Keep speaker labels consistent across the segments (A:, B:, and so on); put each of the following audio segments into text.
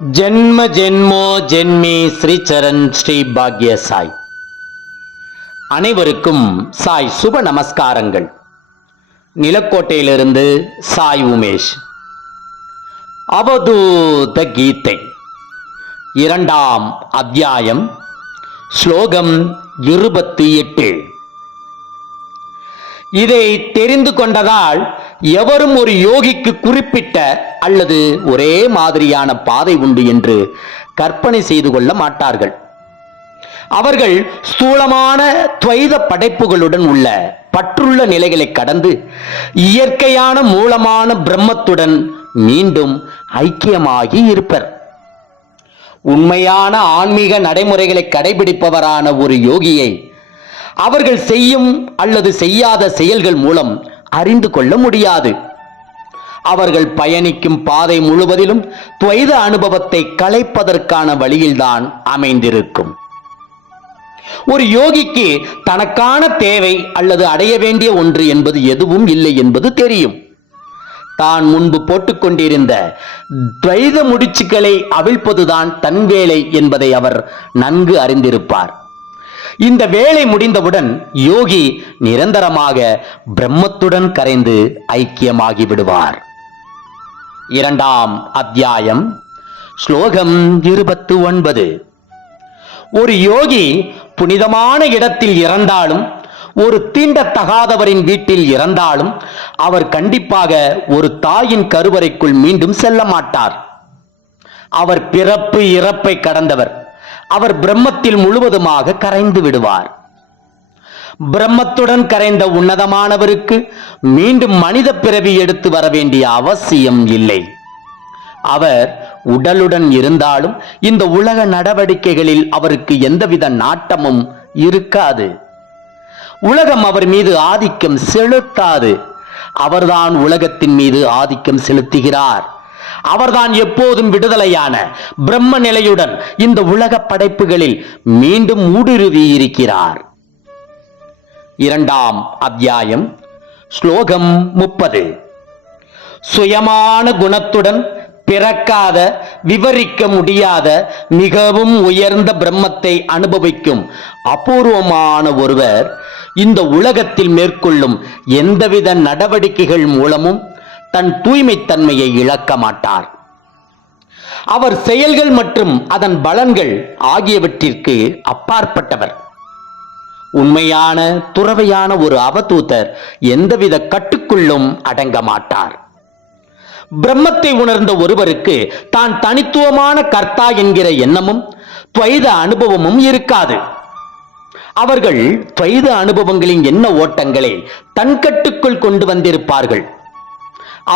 A: ஜென்ம ஜென்மோ ஜென்மி ஸ்ரீச்சரண் ஸ்ரீ பாக்ய சாய் அனைவருக்கும் சாய் சுப நமஸ்காரங்கள். நிலக்கோட்டையிலிருந்து சாய் உமேஷ். அவதூத கீதை. இரண்டாம் அத்தியாயம். ஸ்லோகம் இருபத்தி எட்டு. இதை தெரிந்து கொண்டதால் எவரும் ஒரு யோகிக்கு குறிப்பிட்ட அல்லது ஒரே மாதிரியான பாதை உண்டு என்று கற்பனை செய்து கொள்ள மாட்டார்கள். அவர்கள் ஸ்தூலமான துவைத படைப்புகளுடன் உள்ள பற்றுள்ள நிலைகளை கடந்து இயற்கையான மூலமான பிரம்மத்துடன் மீண்டும் ஐக்கியமாகி இருப்பர். உண்மையான ஆன்மீக நடைமுறைகளை கடைபிடிப்பவரான ஒரு யோகியை அவர்கள் செய்யும் அல்லது செய்யாத செயல்கள் மூலம் அறிந்து கொள்ள முடியாது. அவர்கள் பயணிக்கும் பாதை முழுவதிலும் துவைத அனுபவத்தை களைப்பதற்கான வழியில்தான் அமைந்திருக்கும். ஒரு யோகிக்கு தனக்கான தேவை அல்லது அடைய வேண்டிய ஒன்று என்பது எதுவும் இல்லை என்பது தெரியும். தான் முன்பு போட்டுக்கொண்டிருந்த துவைத முடிச்சுக்களை அவிழ்ப்பதுதான் தன் வேலை என்பதை அவர் நன்கு அறிந்திருப்பார். இந்த வேலை முடிந்தவுடன் யோகி நிரந்தரமாக பிரம்மத்துடன் கரைந்து ஐக்கியமாகி விடுவார். இரண்டாம் அத்தியாயம் ஸ்லோகம் இருபத்து ஒன்பது ஒரு யோகி புனிதமான இடத்தில் இறந்தாலும் ஒரு தீண்டத்தகாதவரின் வீட்டில் இறந்தாலும் அவர் கண்டிப்பாக ஒரு தாயின் கருவறைக்குள் மீண்டும் செல்ல மாட்டார். அவர் பிறப்பு இறப்பை கடந்தவர். அவர் பிரம்மத்தில் முழுவதுமாக கரைந்து விடுவார். பிரம்மத்துடன் கரைந்த உன்னதமானவருக்கு மீண்டும் மனித பிறவி எடுத்து வர வேண்டிய அவசியம் இல்லை. அவர் உடலுடன் இருந்தாலும் இந்த உலக நடவடிக்கைகளில் அவருக்கு எந்தவித நாட்டமும் இருக்காது. உலகம் அவர் மீது ஆதிக்கம் செலுத்தாது. அவர்தான் உலகத்தின் மீது ஆதிக்கம் செலுத்துகிறார். அவர்தான் எப்போதும் விடுதலையான பிரம்ம நிலையுடன் இந்த உலக படைப்புகளில் மீண்டும் ஊடுருவி இருக்கிறார் இரண்டாம் அத்தியாயம் ஸ்லோகம் முப்பது. சுயமான குணத்துடன் பிறக்காத விவரிக்க முடியாத மிகவும் உயர்ந்த பிரம்மத்தை அனுபவிக்கும் அபூர்வமான ஒருவர் இந்த உலகத்தில் மேற்கொள்ளும் எந்தவித நடவடிக்கைகள் மூலமும் தன் தூய்மைத்தன்மையை இழக்க மாட்டார். அவர் செயல்கள் மற்றும் அதன் பலன்கள் ஆகியவற்றிற்கு அப்பாற்பட்டவர். உண்மையான துறவையான ஒரு அவதூதர் எந்தவித கட்டுக்குள்ளும் அடங்க மாட்டார். பிரம்மத்தை உணர்ந்த ஒருவருக்கு தான் தனித்துவமான கர்த்தா என்கிற எண்ணமும் துவைத அனுபவமும் இருக்காது. அவர்கள் துவைத அனுபவங்களின் எண்ண ஓட்டங்களை தன் கட்டுக்குள் கொண்டு வந்திருப்பார்கள்.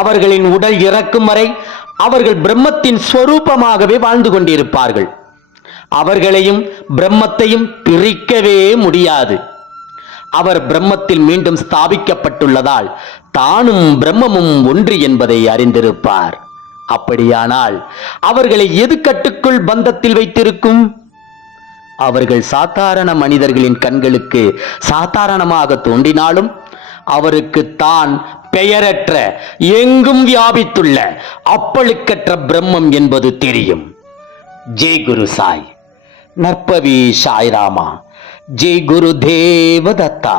A: அவர்களின் உடல் இறக்கும் வரை அவர்கள் பிரம்மத்தின் ஸ்வரூபமாகவே வாழ்ந்து கொண்டிருப்பார்கள். அவர்களையும் பிரம்மத்தையும் பிரிக்கவே முடியாது. அவர் பிரம்மத்தில் மீண்டும் ஸ்தாபிக்கப்பட்டுள்ளதால் தானும் பிரம்மமும் ஒன்று என்பதை அறிந்திருப்பார். அப்படியானால் அவர்களை எது கட்டுக்குள் பந்தத்தில் வைத்திருக்கும்? அவர்கள் சாதாரண மனிதர்களின் கண்களுக்கு சாதாரணமாக தோன்றினாலும் அவருக்கு தான் பெயரற்ற எங்கும் வியாபித்துள்ள அப்பழுக்கற்ற பிரம்மம் என்பது தெரியும். ஜெய் குரு சாய். நற்பவி சாய்ராமா. ஜெய் குரு தேவதத்தா.